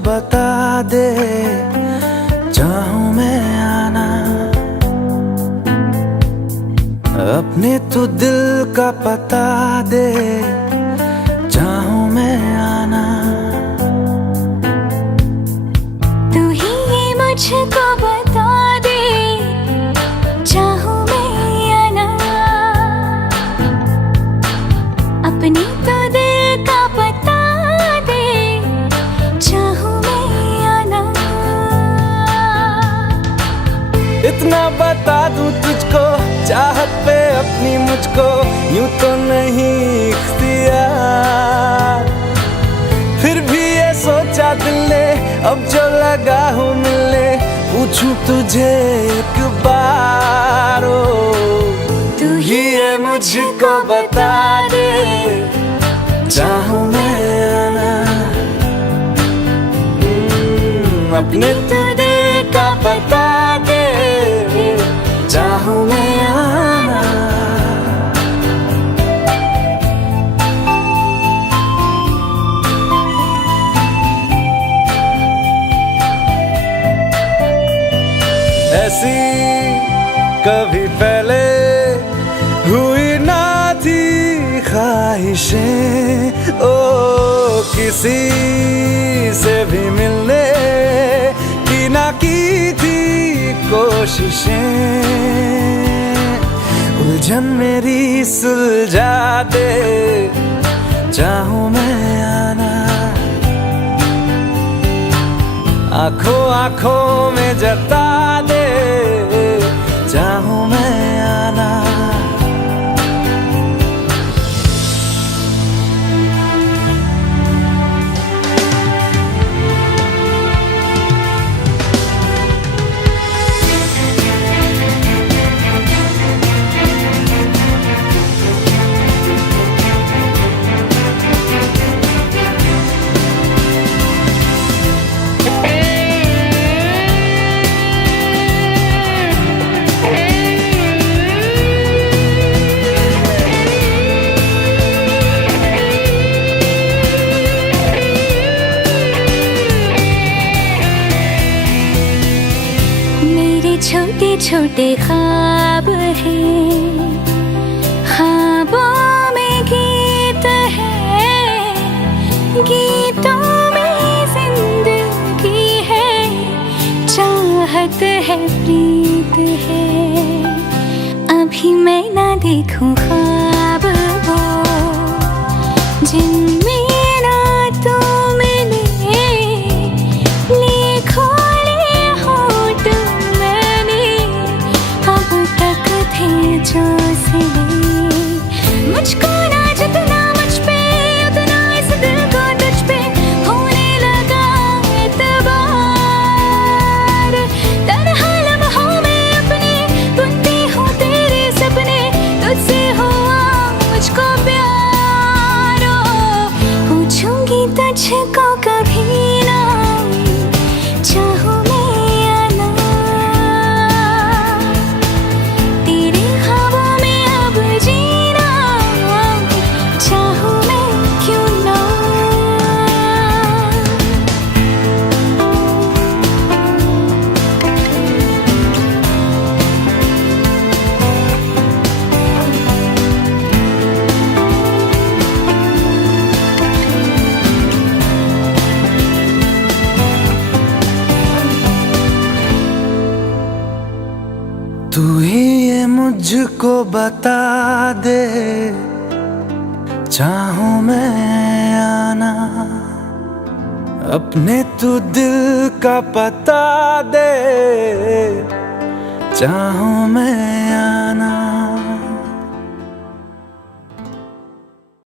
बता दे, चाहूं मैं आना। अपने तू दिल का पता दे, चाहूं मैं आना। तू ही ये मुझको बता दे, चाहूं मैं आना। अपने तो दिल का पता दे, चाहूं मैं आना। इतना बता दूं तुझको, चाहत पे अपनी मुझको यूं तो नहीं इख्तियार। फिर भी ये सोचा दिल ने, अब जो लगा हूं मिलने, पूछूं तुझे एक बार। ओ तू ही ये मुझको बता दे, चाहूं मैं आना। अपने तो दिल का पता दे, चाहूं मैं आना। ऐसी कभी पहले हुई ना थी ख्वाहिशें, ओ किसी से भी मिलने की ना की थी कोशिशें। उलझन मेरी सुलझा दे, चाहूं मैं आना। आंखों आंखों में जता दे, चाहूं मैं आना। छोटे छोटे ख्वाब हैं, ख्वाबों में गीत है, गीतों में जिंदगी है, चाहत है, प्रीत है। अभी मैं ना देखूं ख्वाब वो, जिनमें ना तू मिले, लिखो जो सिले। मुझको ना जितना मुझ पे, उतना इस दिल को तुझ पे होने लगा एतबार। तन्हा लम्हों में अपने बुनती हूँ तेरे सपने, तुझसे हुआ मुझको प्यार। पूछूंगी तुझको कभी ना, चाहूं तू ही ये मुझको बता दे, चाहूं मैं आना। अपने तू दिल का पता दे, चाहूं मैं आना।